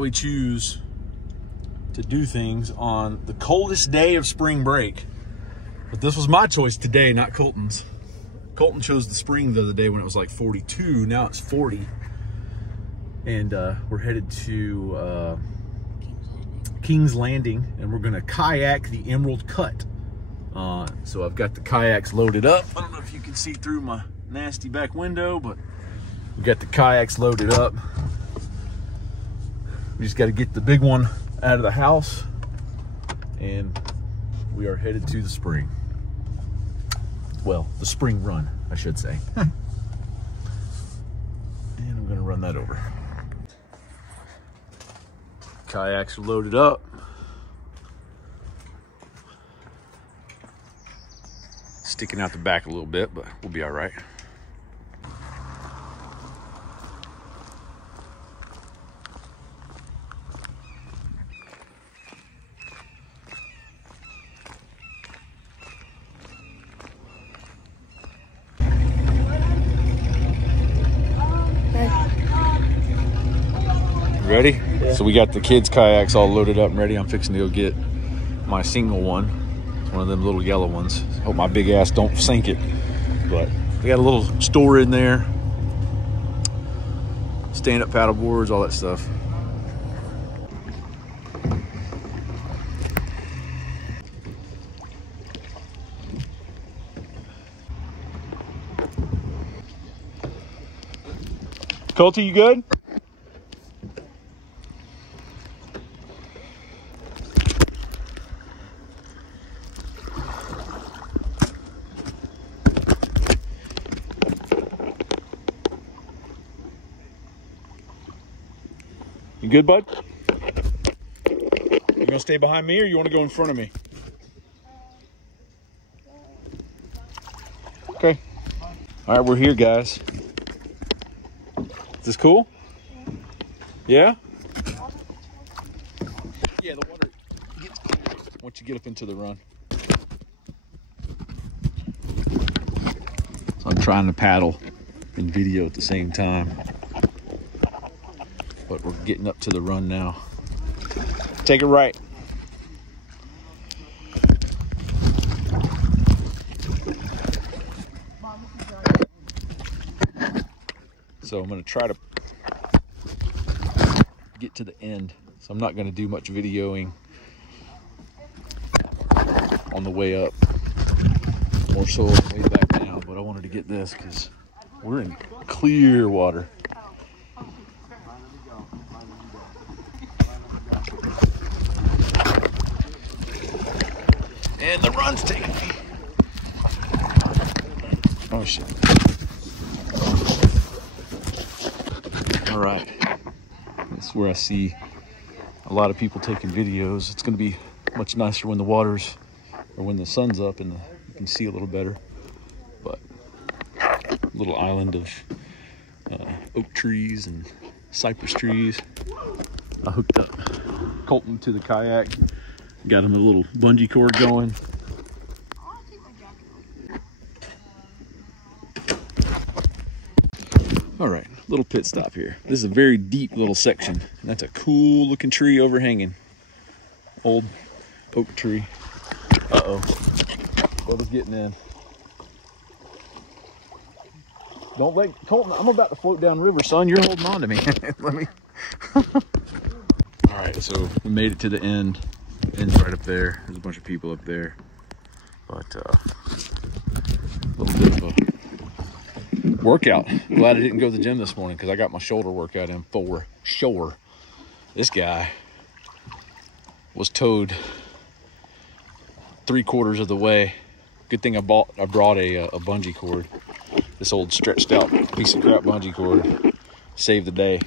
we choose to do things on the coldest day of spring break. But this was my choice today, not Colton's. Colton chose the spring the other day when it was like 42. Now it's 40. And we're headed to King's Landing, and we're gonna kayak the Emerald Cut. So I've got the kayaks loaded up. I don't know if you can see through my nasty back window, but we got the kayaks loaded up. We just got to get the big one out of the house, and we are headed to the spring. Well, the spring run, I should say. And I'm gonna run that over. Kayaks are loaded up. Sticking out the back a little bit, but we'll be all right. Ready? Yeah. So we got the kids' kayaks all loaded up and ready. I'm fixing to go get my single one. It's one of them little yellow ones. Hope my big ass don't sink it. But we got a little store in there. Stand-up paddle boards, all that stuff. Colty, you good? You good, bud? You gonna stay behind me or you wanna go in front of me? Okay. All right, we're here, guys. Is this cool? Yeah? Yeah, the water gets cold once you get up into the run. So I'm trying to paddle and video at the same time. But we're getting up to the run now. Take it right. So I'm gonna try to get to the end. So I'm not gonna do much videoing on the way up. More so on the way back now, but I wanted to get this because we're in clear water. And the run's taking me. Oh shit. All right. That's where I see a lot of people taking videos. It's gonna be much nicer when the water's, or when the sun's up and you can see a little better. But a little island of oak trees and cypress trees. I hooked up Colton to the kayak. Got him a little bungee cord going. All right, little pit stop here. This is a very deep little section. And that's a cool looking tree overhanging. Old oak tree. Uh-oh. Brother's getting in. Don't let Colton, I'm about to float down river, son. You're holding on to me. Let me. All right, so we made it to the end. End's right up there. There's a bunch of people up there. But a little bit of a workout. Glad I didn't go to the gym this morning because I got my shoulder workout in for sure. This guy was towed 3/4 of the way. Good thing I brought a bungee cord. This old stretched out piece of crap bungee cord saved the day.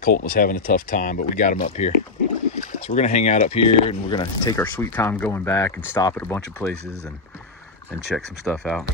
Colton was having a tough time, but we got him up here. So we're gonna hang out up here and we're gonna take our sweet time going back and stop at a bunch of places and check some stuff out.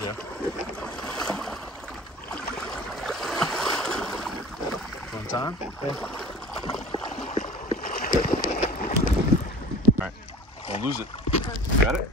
Yeah. One time? Okay. All right. Don't lose it. Got it?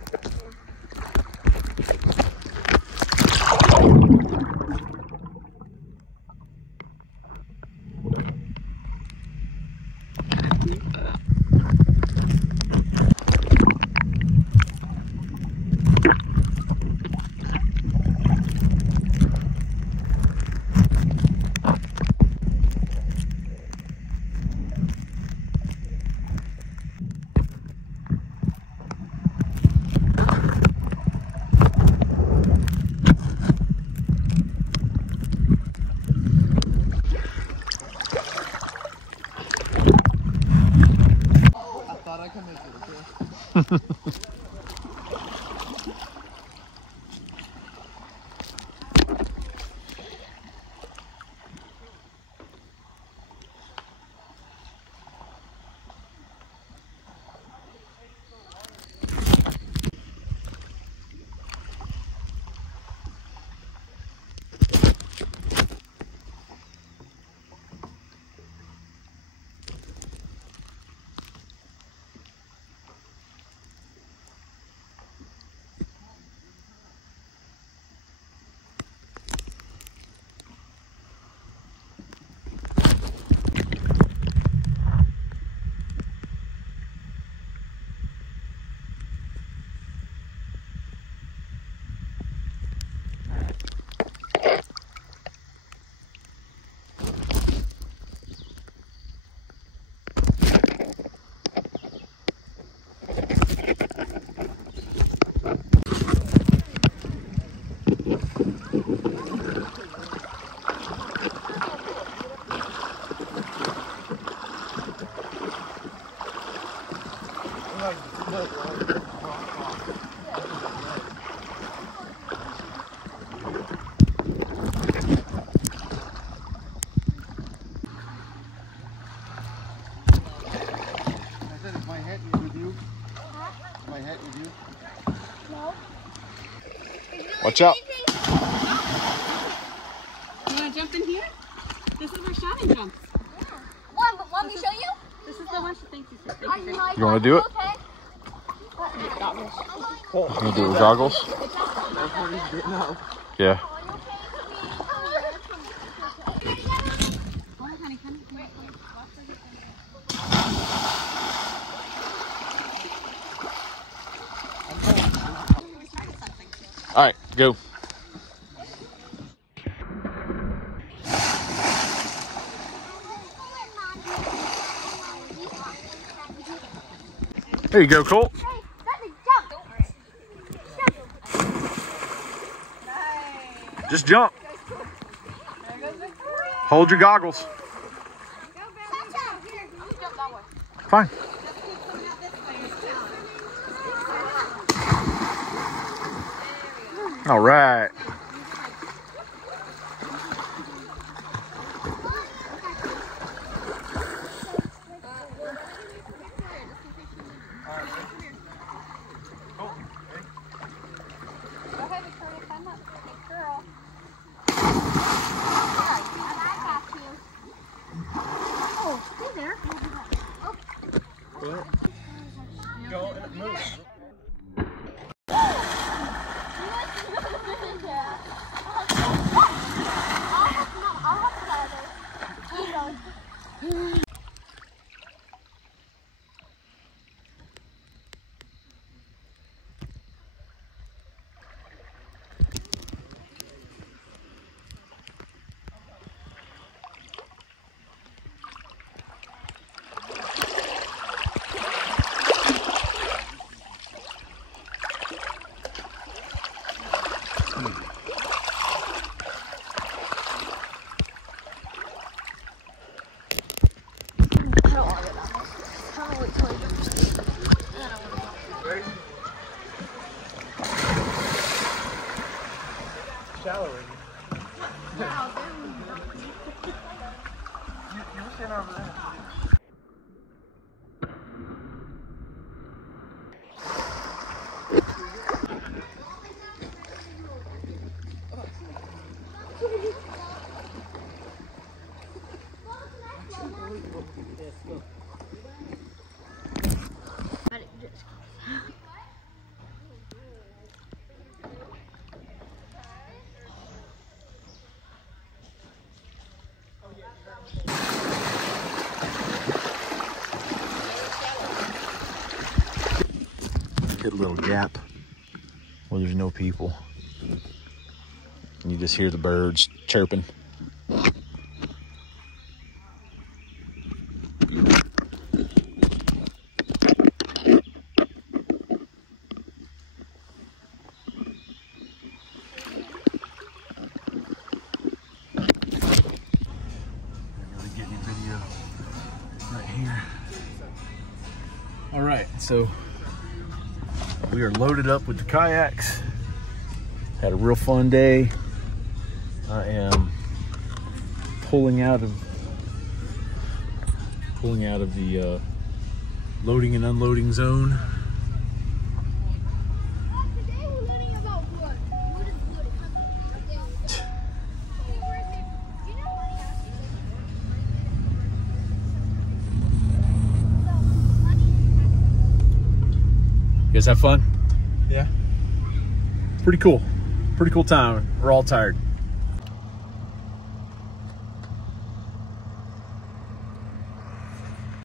Watch out. You want to jump in here? This is where Shannon jumps. Yeah. Want me to show you? This is the one she thinks you should take. You want to do it? Okay. You want to do it with goggles? Yeah. All right, go. There you go, Colt. Just jump. Hold your goggles. Fine. All right. Go and move. Showering. You stand over there. little gap where there's no people. And you just hear the birds chirping. All right, so we are loaded up with the kayaks. Had a real fun day. I am pulling out of the loading and unloading zone. Today we're learning about wood. Wood is wood. You know what? You guys have fun? Yeah. Pretty cool. Pretty cool time. We're all tired.